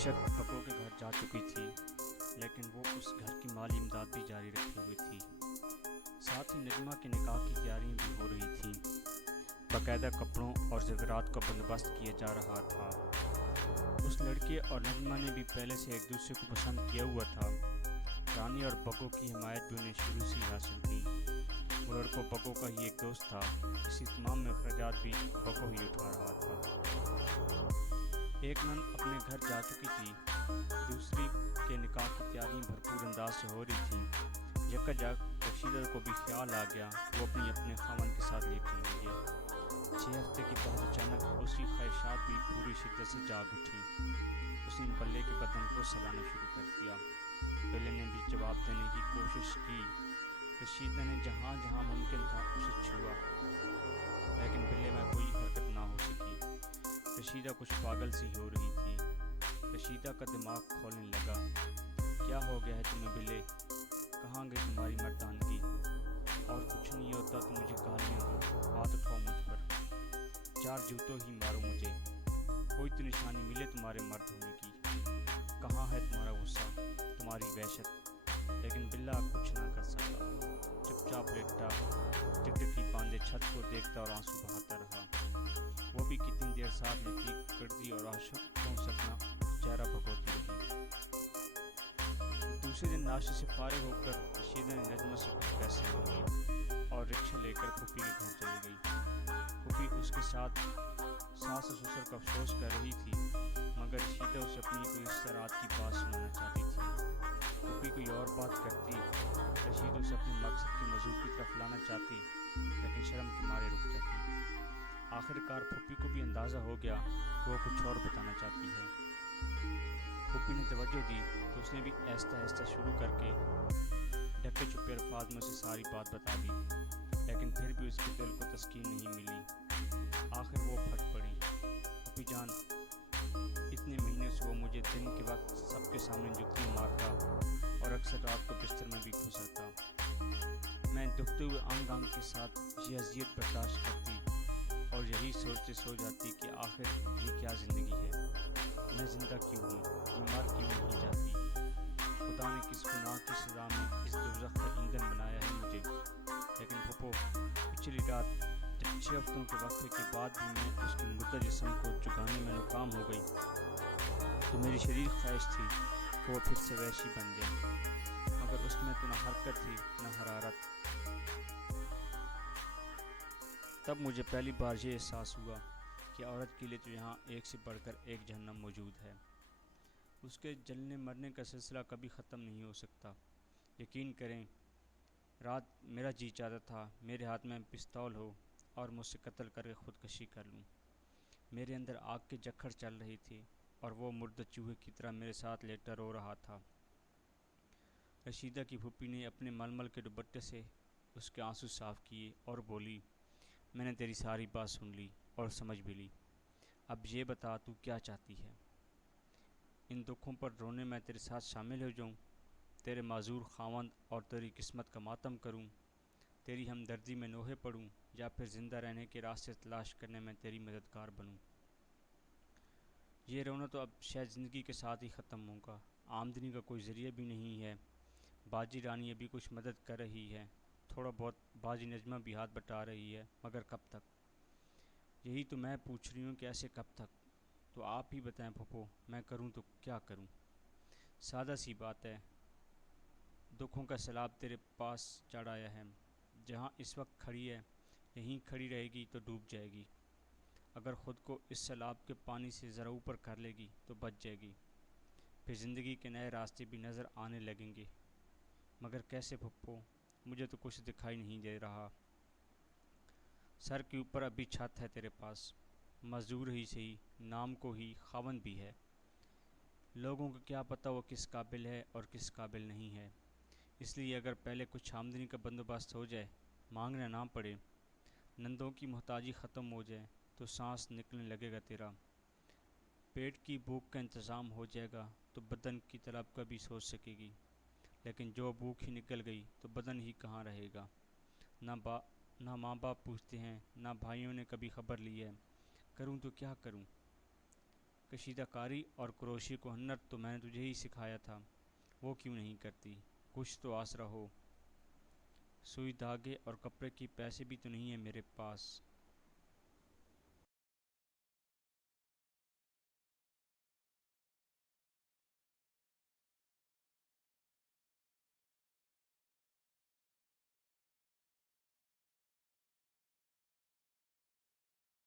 बेशक बको के घर जा चुकी थी, लेकिन वो उस घर की माली इमदाद भी जारी रखे हुई थी। साथ ही नजमा के निकाह की तैयारियां भी हो रही थीं। बाकायदा कपड़ों और ज़ेवरात का बंदोबस्त किया जा रहा था। उस लड़के और नजमा ने भी पहले से एक दूसरे को पसंद किया हुआ था। रानी और बको की हिमायत भी उन्हें शुरू से ही हासिल थी। वो लड़कों बको का ही एक दोस्त था। इसी तमाम में अखराजात भी बको ही उठा रहा था। एक नन अपने घर जा चुकी थी, दूसरी के निकाह की तैयारियां भरपूर अंदाज से हो रही थी। यकजक रशीदा को भी ख्याल आ गया, वो अपने खामन के साथ लेटने लगी। 6 हफ्ते के बाद अचानक उसकी ख्वाहिशात भी पूरी शिद्दत से जाग उठी। उसने बल्ले के बदन को सहलाना शुरू कर दिया। बल्ले ने भी जवाब देने की कोशिश की। रशीदा ने जहाँ जहाँ मुमकिन था उसे छुआ, लेकिन बिल्ले में कोई हरकत ना हो सकी। रशीदा कुछ पागल सी हो रही थी। रशीदा का दिमाग खोलने लगा। क्या हो गया है तुम्हें बिल्ले? कहाँ गई तुम्हारी मर्दानगी? और कुछ नहीं होता तो मुझे गालियाँ दो, हाथ उठाओ मुझ पर, 4 जूतों ही मारो मुझे। कोई तो निशानी मिले तुम्हारे मर्द होने की। कहाँ है तुम्हारा गुस्सा, तुम्हारी वहशत? लेकिन बिल्ला कुछ ना कर सका। चुपचाप लेटा, टिकटिकी बांधे छत को देखता और आंसू बहाता रहा। वो भी कितनी देर साथ लेटी करती और आंसुओं से अपना चेहरा भगोती रही। दूसरे दिन नाश्ते से फारिग होकर रशीदा ने नजमा से कुछ पैसे मांगे और रिक्शा लेकर फूफी के घर चली गई। फूफी उसके साथ सास ससुर का अफसोस कर रही थी, मगर रशीदा उसे अपनी कोई इस्तरात की बात सुनाना चाहती थी। फूफी कोई और बात करती, रशीदा उसे अपने मकसद के मौजू की तरफ लाना चाहती, लेकिन शर्म के मारे रुक जाती। आखिरकार फूफी को भी अंदाज़ा हो गया कि वो कुछ और बताना चाहती है। फूफी ने तवज्जो दी तो उसने भी आहिस्ता आहिस्ता शुरू करके ढके छुपे अल्फाज में उसे सारी बात बता दी, लेकिन फिर भी उसके दिल को तस्कीन नहीं मिली। आखिर वो फट पड़ी। फूफी जान, इतने महीने से वो मुझे दिन के वक्त सबके सामने जुत्ती मारता और अक्सर रात को बिस्तर में भी घुसाता। मैं दुखते हुए अंग अंग के साथ ये अज़ियत बर्दाश्त करती और यही सोचते सो जाती कि आखिर ये क्या ज़िंदगी है, मैं ज़िंदा क्यों हूँ, मैं मर क्यों नहीं जाती। खुदा ने किस गुनाह की सज़ा में इस दोज़ख का ईंधन बनाया है मुझे। लेकिन फूफो, पिछली रात जब 6 हफ्तों के वक्फे के बाद भी मैं उसके मुर्दा जिस्म को चुकाने में नाकाम हो गई, तो मेरी शदीद ख्वाहिश थी कि वो फिर से वैसी बन जाए, मगर उसमें तो न हरकत थी न हरारत। तब मुझे पहली बार ये एहसास हुआ कि औरत के लिए तो यहाँ एक से बढ़कर एक जहन्नम मौजूद है। उसके जलने मरने का सिलसिला कभी ख़त्म नहीं हो सकता। यकीन करें, रात मेरा जी चाहता था मेरे हाथ में पिस्तौल हो और मुझसे कत्ल करके ख़ुदकशी कर लूँ। मेरे अंदर आग के जखड़ चल रही थी और वो मुर्दा चूहे की तरह मेरे साथ लेटा रो रहा था। रशीदा की फूफी ने अपने मलमल के दुपट्टे से उसके आंसू साफ़ किए और बोली, मैंने तेरी सारी बात सुन ली और समझ भी ली। अब ये बता तू क्या चाहती है? इन दुखों पर रोने में तेरे साथ शामिल हो जाऊँ, तेरे माजूर खावंद और तेरी किस्मत का मातम करूँ, तेरी हमदर्दी में नोहे पड़ूँ, या फिर ज़िंदा रहने के रास्ते तलाश करने में तेरी मददगार बनूँ। ये रोना तो अब शायद ज़िंदगी के साथ ही ख़त्म होगा। आमदनी का कोई ज़रिया भी नहीं है। बाजी रानी अभी कुछ मदद कर रही है, थोड़ा बहुत बाजी नजमा भी हाथ बटा रही है, मगर कब तक? यही तो मैं पूछ रही हूँ कि ऐसे कब तक? तो आप ही बताएं फूफो, मैं करूँ तो क्या करूँ? सादा सी बात है, दुखों का सैलाब तेरे पास चढ़ आया है। जहाँ इस वक्त खड़ी है, यहीं खड़ी रहेगी तो डूब जाएगी। अगर ख़ुद को इस सैलाब के पानी से ज़रा ऊपर कर लेगी तो बच जाएगी। फिर ज़िंदगी के नए रास्ते भी नज़र आने लगेंगे। मगर कैसे फुप्पो? मुझे तो कुछ दिखाई नहीं दे रहा। सर के ऊपर अभी छत है तेरे पास, मज़दूर ही सही, नाम को ही खावंद भी है। लोगों को क्या पता वो किस काबिल है और किस काबिल नहीं है। इसलिए अगर पहले कुछ आमदनी का बंदोबस्त हो जाए, मांगना ना पड़े, नंदों की मोहताजी ख़त्म हो जाए, तो सांस निकलने लगेगा तेरा। पेट की भूख का इंतज़ाम हो जाएगा तो बदन की तलब का भी सोच सकेगी। लेकिन जो भूख ही निकल गई तो बदन ही कहाँ रहेगा। ना माँ बाप पूछते हैं, ना भाइयों ने कभी खबर ली है। करूँ तो क्या करूँ? کشیدہ کاری اور کروشی کو ہنر تو میں نے تجھے ہی سکھایا تھا، وہ کیوں نہیں کرتی؟ کچھ تو آسرا ہو۔ سوئی دھاگے اور کپڑے کی پیسے بھی تو نہیں ہیں میرے پاس،